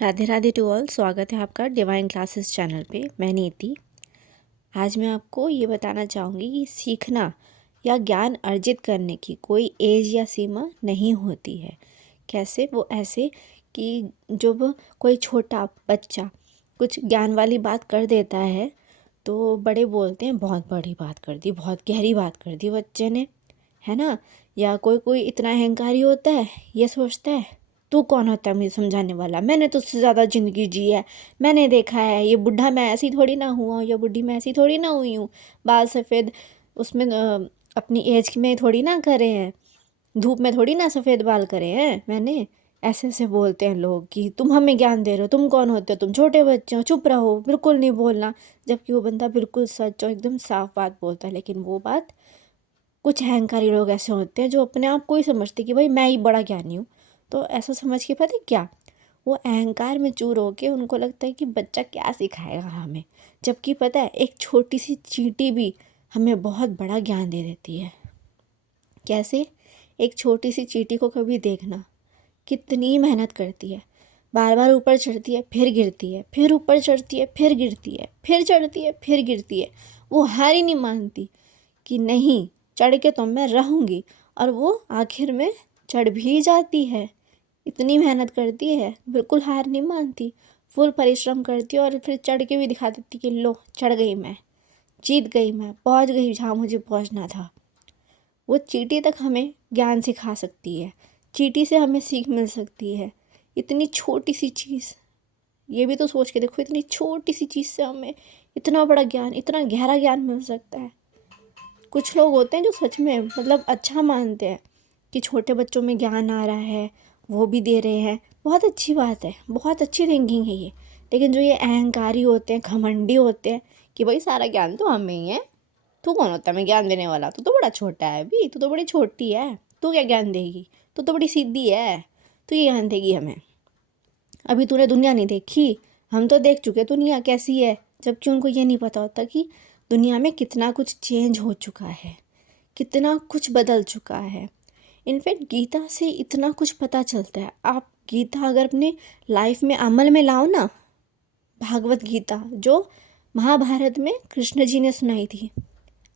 Radhe Radhe to all. स्वागत है आपका डिवाइन क्लासेस चैनल पे। मैं नीति। आज मैं आपको ये बताना चाहूँगी कि सीखना या ज्ञान अर्जित करने की कोई एज या सीमा नहीं होती है। कैसे? वो ऐसे कि जब कोई छोटा बच्चा कुछ ज्ञान वाली बात कर देता है तो बड़े बोलते हैं बहुत बड़ी बात कर दी, बहुत गहरी बात कर दी बच्चे ने, है ना। या कोई कोई इतना अहंकारी होता है, ये सोचता है तू कौन होता है मुझे समझाने वाला, मैंने तुझसे ज़्यादा ज़िंदगी जी है, मैंने देखा है, ये बुढ़ा मैं ऐसी थोड़ी ना हुआ हूँ, या बुढ़ी मैं ऐसी थोड़ी ना हुई हूँ, बाल सफ़ेद उसमें अपनी एज में थोड़ी ना करे हैं, धूप में थोड़ी ना सफ़ेद बाल करे हैं मैंने। ऐसे ऐसे बोलते हैं लोग कि तुम हमें ज्ञान दे रहे हो, तुम कौन होते हो, तुम छोटे बच्चे हो, चुप रहो, बिल्कुल नहीं बोलना। जबकि वो बंदा बिल्कुल सच और एकदम साफ बात बोलता है, लेकिन वो बात कुछ अहंकारी लोग ऐसे होते हैं जो अपने आप को ही समझते कि भाई मैं ही बड़ा ज्ञानी हूँ। तो ऐसा समझ के पता है क्या, वो अहंकार में चूर होके उनको लगता है कि बच्चा क्या सिखाएगा हमें। जबकि पता है एक छोटी सी चींटी भी हमें बहुत बड़ा ज्ञान दे देती है। कैसे? एक छोटी सी चींटी को कभी देखना, कितनी मेहनत करती है, बार बार ऊपर चढ़ती है फिर गिरती है, फिर ऊपर चढ़ती है फिर गिरती है, फिर चढ़ती है फिर गिरती है। वो हार ही नहीं मानती कि नहीं, चढ़ के तो मैं रहूँगी। और वो आखिर में चढ़ भी जाती है। इतनी मेहनत करती है, बिल्कुल हार नहीं मानती, फुल परिश्रम करती है और फिर चढ़ के भी दिखा देती कि लो चढ़ गई मैं, जीत गई मैं, पहुंच गई जहाँ मुझे पहुंचना था। वो चींटी तक हमें ज्ञान सिखा सकती है, चींटी से हमें सीख मिल सकती है। इतनी छोटी सी चीज़, ये भी तो सोच के देखो, इतनी छोटी सी चीज़ से हमें इतना बड़ा ज्ञान, इतना गहरा ज्ञान मिल सकता है। कुछ लोग होते हैं जो सच में मतलब अच्छा मानते हैं कि छोटे बच्चों में ज्ञान आ रहा है, वो भी दे रहे हैं, बहुत अच्छी बात है, बहुत अच्छी थिंकिंग है ये। लेकिन जो ये अहंकारी होते हैं, घमंडी होते हैं कि भाई सारा ज्ञान तो हमें ही है, तू कौन होता है मैं ज्ञान देने वाला, तू तो बड़ा छोटा है अभी, तू तो बड़ी छोटी है, तू क्या ज्ञान देगी, तू तो बड़ी सीधी है, तू ये ज्ञान देगी हमें, अभी तूने दुनिया नहीं देखी, हम तो देख चुके दुनिया कैसी है। जबकि उनको ये नहीं पता होता कि दुनिया में कितना कुछ चेंज हो चुका है, कितना कुछ बदल चुका है। इनफैक्ट गीता से इतना कुछ पता चलता है। आप गीता अगर अपने लाइफ में अमल में लाओ ना, भागवत गीता जो महाभारत में कृष्ण जी ने सुनाई थी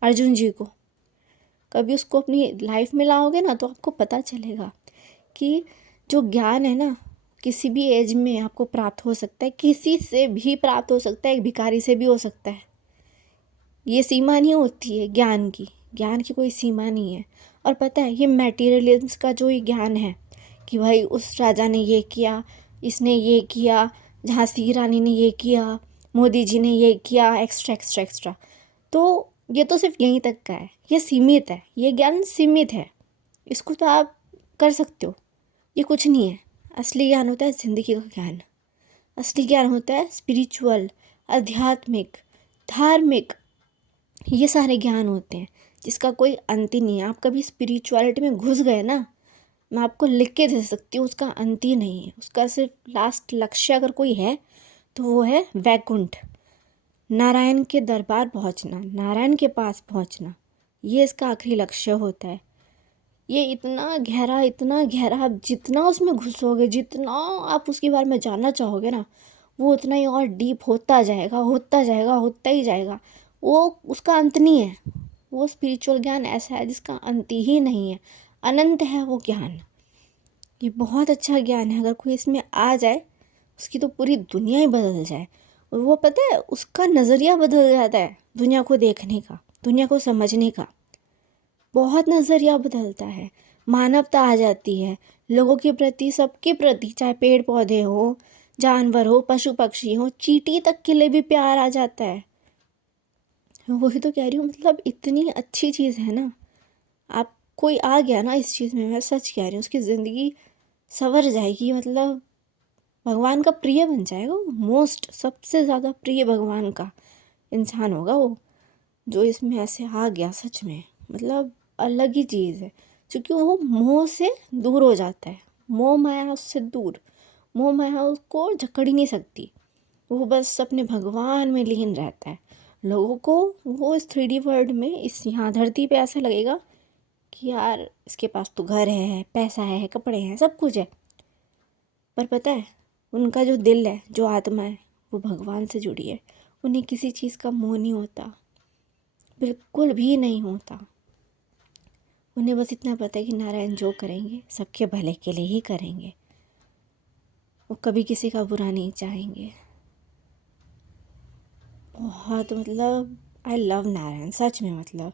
अर्जुन जी को, कभी उसको अपनी लाइफ में लाओगे ना तो आपको पता चलेगा कि जो ज्ञान है ना, किसी भी एज में आपको प्राप्त हो सकता है, किसी से भी प्राप्त हो सकता है, एक भिखारी से भी हो सकता है। ये सीमा नहीं होती है ज्ञान की, ज्ञान की कोई सीमा नहीं है। और पता है ये मटेरियलिज्म का जो ये ज्ञान है कि भाई उस राजा ने ये किया, इसने ये किया, झांसी की रानी ने ये किया, मोदी जी ने ये किया, एक्स्ट्रा एक्स्ट्रा एक्स्ट्रा, तो ये तो सिर्फ यहीं तक का है, ये सीमित है, ये ज्ञान सीमित है, इसको तो आप कर सकते हो, ये कुछ नहीं है। असली ज्ञान होता है ज़िंदगी का ज्ञान। असली ज्ञान होता है स्पिरिचुअल, आध्यात्मिक, धार्मिक, ये सारे ज्ञान होते हैं जिसका कोई अंत ही नहीं है। आप कभी स्पिरिचुअलिटी में घुस गए ना, मैं आपको लिख के दे सकती हूँ, उसका अंत ही नहीं है। उसका सिर्फ लास्ट लक्ष्य अगर कोई है तो वो है वैकुंठ, नारायण के दरबार पहुँचना, नारायण के पास पहुँचना, ये इसका आखिरी लक्ष्य होता है। ये इतना गहरा, इतना गहरा, आप जितना उसमें घुसोगे, जितना आप उसके बारे में जानना चाहोगे ना, वो उतना ही और डीप होता जाएगा, होता जाएगा, होता ही जाएगा। वो उसका अंत नहीं है। वो स्पिरिचुअल ज्ञान ऐसा है जिसका अंत ही नहीं है, अनंत है वो ज्ञान। ये बहुत अच्छा ज्ञान है, अगर कोई इसमें आ जाए उसकी तो पूरी दुनिया ही बदल जाए। और वो पता है उसका नज़रिया बदल जाता है दुनिया को देखने का, दुनिया को समझने का, बहुत नज़रिया बदलता है, मानवता आ जाती है लोगों के प्रति, सबके प्रति, चाहे पेड़ पौधे हो, जानवर हो, पशु पक्षी हो, चींटी तक के लिए भी प्यार आ जाता है। वही तो कह रही हूँ, मतलब इतनी अच्छी चीज़ है ना। आप कोई आ गया ना इस चीज़ में, मैं सच कह रही हूँ, उसकी ज़िंदगी संवर जाएगी, मतलब भगवान का प्रिय बन जाएगा वो, मोस्ट सबसे ज़्यादा प्रिय भगवान का इंसान होगा वो, जो इसमें ऐसे आ गया सच में। मतलब अलग ही चीज़ है, क्योंकि वो मोह से दूर हो जाता है, मोह माया उससे दूर, मोह माया उसको जकड़ ही नहीं सकती। वो बस अपने भगवान में लीन रहता है। लोगों को वो इस 3D वर्ल्ड में, इस यहाँ धरती पे ऐसा लगेगा कि यार इसके पास तो घर है, पैसा है, कपड़े हैं, सब कुछ है, पर पता है उनका जो दिल है, जो आत्मा है, वो भगवान से जुड़ी है। उन्हें किसी चीज़ का मोह नहीं होता, बिल्कुल भी नहीं होता। उन्हें बस इतना पता है कि नारायण जो करेंगे सबके भले के लिए ही करेंगे। वो कभी किसी का बुरा नहीं चाहेंगे। बहुत मतलब आई लव नारायण, सच में। मतलब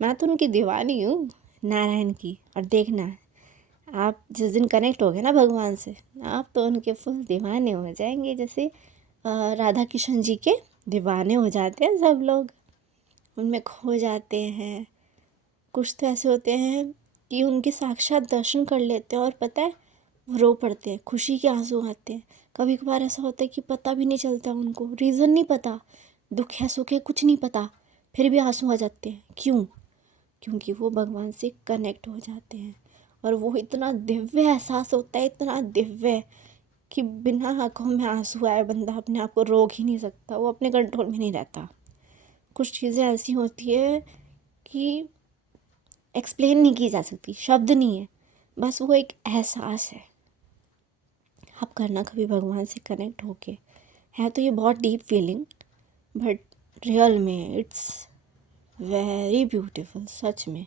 मैं तो उनकी दीवानी हूँ, नारायण की। और देखना, आप जिस दिन कनेक्ट हो गए ना भगवान से, आप तो उनके फुल दीवाने हो जाएंगे। जैसे राधा कृष्ण जी के दीवाने हो जाते हैं सब लोग, उनमें खो जाते हैं। कुछ तो ऐसे होते हैं कि उनके साक्षात दर्शन कर लेते हैं और पता है वो रो पड़ते हैं, खुशी के आंसू आते हैं। कभी कभार ऐसा होता है कि पता भी नहीं चलता, उनको रीज़न नहीं पता, दुख है सुख है कुछ नहीं पता, फिर भी आंसू आ जाते हैं। क्यों? क्योंकि वो भगवान से कनेक्ट हो जाते हैं। और वो इतना दिव्य एहसास होता है, इतना दिव्य, कि बिना आँखों में आंसू आए बंदा अपने आप को रोक ही नहीं सकता, वो अपने कंट्रोल में नहीं रहता। कुछ चीज़ें ऐसी होती है कि एक्सप्लेन नहीं की जा सकती, शब्द नहीं है, बस वो एक एहसास है। आप करना कभी भगवान से कनेक्ट होके। है तो ये बहुत डीप फीलिंग, बट रियल में इट्स वेरी ब्यूटीफुल, सच में।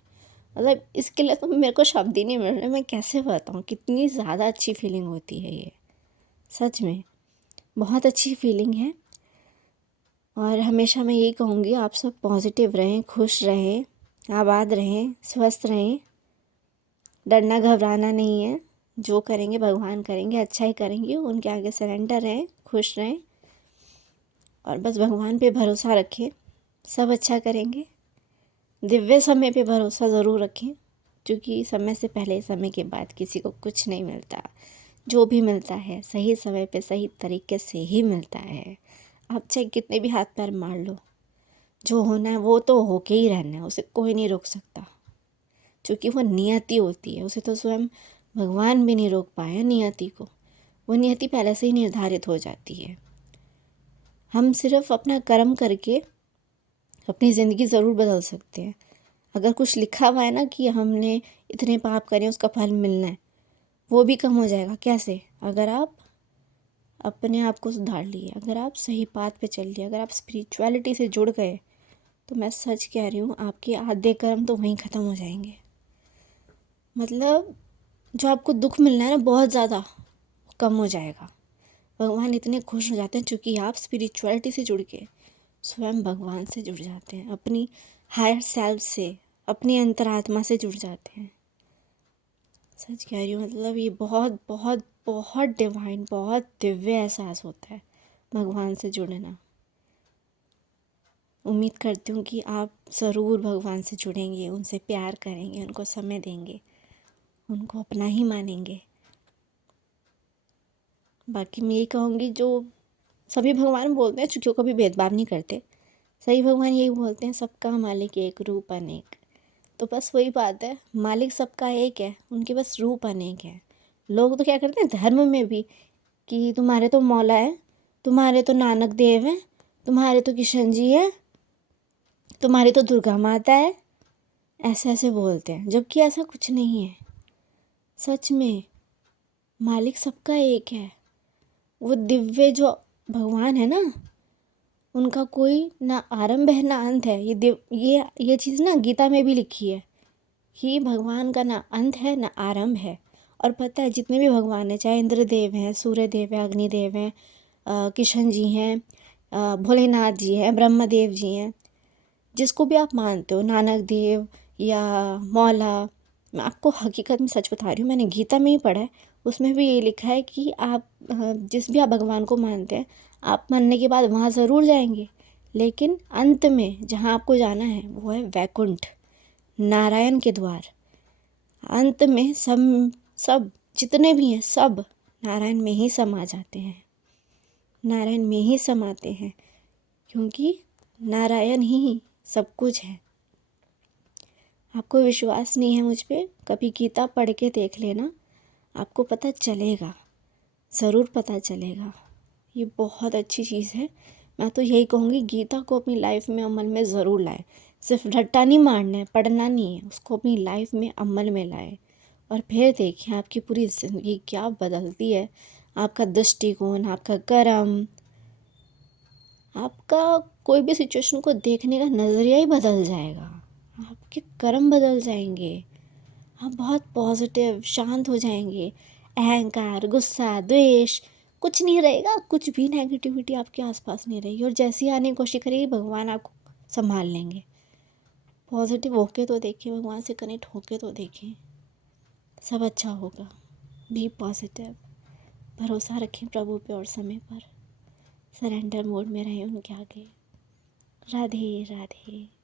मतलब इसके लिए तो मेरे को शब्द ही नहीं मिल रहे, मैं कैसे बताऊँ कितनी ज़्यादा अच्छी फीलिंग होती है ये। सच में बहुत अच्छी फीलिंग है। और हमेशा मैं यही कहूँगी, आप सब पॉजिटिव रहें, खुश रहें, आबाद रहें, स्वस्थ रहें। डरना घबराना नहीं है, जो करेंगे भगवान करेंगे, अच्छा ही करेंगे। उनके आगे सरेंडर रहें, खुश रहें और बस भगवान पे भरोसा रखें, सब अच्छा करेंगे। दिव्य समय पे भरोसा ज़रूर रखें, क्योंकि समय से पहले समय के बाद किसी को कुछ नहीं मिलता। जो भी मिलता है सही समय पे सही तरीके से ही मिलता है। आप चाहे कितने भी हाथ पैर मार लो, जो होना है वो तो होके ही रहना है, उसे कोई नहीं रोक सकता। क्योंकि वो नियति होती है, उसे तो स्वयं भगवान भी नहीं रोक पाए नियति को। वो नियति पहले से ही निर्धारित हो जाती है। हम सिर्फ अपना कर्म करके अपनी ज़िंदगी ज़रूर बदल सकते हैं। अगर कुछ लिखा हुआ है ना कि हमने इतने पाप करे उसका फल मिलना है, वो भी कम हो जाएगा। कैसे? अगर आप अपने आप को सुधार लिए, अगर आप सही पाथ पे चल लिए, अगर आप स्पिरिचुअलिटी से जुड़ गए, तो मैं सच कह रही हूँ आपके आधे कर्म तो वहीं ख़त्म हो जाएंगे। मतलब जो आपको दुख मिलना है ना बहुत ज़्यादा, कम हो जाएगा। भगवान इतने खुश हो जाते हैं क्योंकि आप स्पिरिचुअलिटी से जुड़ के स्वयं भगवान से जुड़ जाते हैं, अपनी हायर सेल्फ से, अपनी अंतरात्मा से जुड़ जाते हैं। सच कह रही हूँ, मतलब ये बहुत बहुत बहुत डिवाइन, बहुत दिव्य एहसास होता है भगवान से जुड़ना। उम्मीद करती हूँ कि आप ज़रूर भगवान से जुड़ेंगे, उनसे प्यार करेंगे, उनको समय देंगे, उनको अपना ही मानेंगे। बाकी मैं यही कहूँगी, जो सभी भगवान बोलते हैं, चूँकि वो कभी भेदभाव नहीं करते, सही भगवान यही बोलते हैं, सबका मालिक एक रूप अनेक। तो बस वही बात है, मालिक सबका एक है, उनके बस रूप अनेक है। लोग तो क्या करते हैं धर्म में भी, कि तुम्हारे तो मौला है, तुम्हारे तो नानक देव हैं, तुम्हारे तो किशन जी है, तुम्हारी तो दुर्गा माता है, ऐसे ऐसे बोलते हैं, जबकि ऐसा कुछ नहीं है। सच में मालिक सबका एक है। वो दिव्य जो भगवान है ना, उनका कोई ना आरंभ है ना अंत है। ये चीज़ ना गीता में भी लिखी है कि भगवान का ना अंत है ना आरंभ है। और पता है जितने भी भगवान हैं, चाहे इंद्रदेव हैं, सूर्यदेव हैं, अग्निदेव हैं, किशन जी हैं, भोलेनाथ जी हैं, ब्रह्मदेव जी हैं, जिसको भी आप मानते हो, नानक देव या मौला, मैं आपको हकीकत में सच बता रही हूँ, मैंने गीता में ही पढ़ा है, उसमें भी ये लिखा है कि आप जिस भी आप भगवान को मानते हैं, आप मरने के बाद वहाँ ज़रूर जाएंगे, लेकिन अंत में जहाँ आपको जाना है वो है वैकुंठ, नारायण के द्वार। अंत में सब सब जितने भी हैं सब नारायण में ही समा जाते हैं, नारायण में ही समाते हैं, क्योंकि नारायण ही सब कुछ है। आपको विश्वास नहीं है मुझ पे, कभी गीता पढ़ के देख लेना, आपको पता चलेगा, ज़रूर पता चलेगा। ये बहुत अच्छी चीज़ है। मैं तो यही कहूँगी, गीता को अपनी लाइफ में अमल में ज़रूर लाएं। सिर्फ रट्टा नहीं मारना है, पढ़ना नहीं है, उसको अपनी लाइफ में अमल में लाएं और फिर देखिए आपकी पूरी ज़िंदगी क्या बदलती है। आपका दृष्टिकोण, आपका कर्म, आपका कोई भी सिचुएशन को देखने का नज़रिया ही बदल जाएगा। आपके कर्म बदल जाएंगे, आप बहुत पॉजिटिव, शांत हो जाएंगे। अहंकार, गुस्सा, द्वेष कुछ नहीं रहेगा, कुछ भी नेगेटिविटी आपके आसपास नहीं रहेगी। और जैसी आने की कोशिश करेगी, भगवान आपको संभाल लेंगे। पॉजिटिव होके तो देखें, भगवान से कनेक्ट होके तो देखें, सब अच्छा होगा। बी पॉजिटिव, भरोसा रखें प्रभु पे और समय पर। सरेंडर मोड में रहें उनके आगे। राधे राधे।